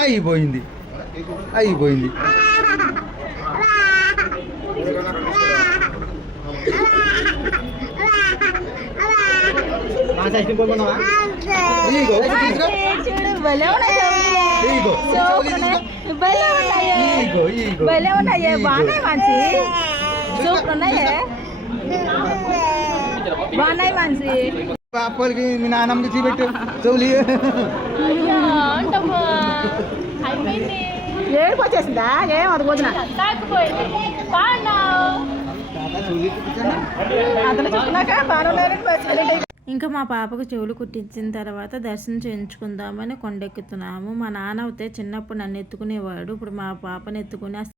అయిపోయింది అయిపోయింది. పాపలకి మీ నాన్నమ్మకి చూపెట్టు చెవులు. ఏడుపు వచ్చేసిందా? ఏం అది వదిన ఇంకా మా పాపకు చెవులు కుట్టించిన తర్వాత దర్శనం చేయించుకుందామని కొండెక్కుతున్నాము. మా నాన్న అయితే చిన్నప్పుడు నన్ను ఎత్తుకునేవాడు, ఇప్పుడు మా పాపను ఎత్తుకుని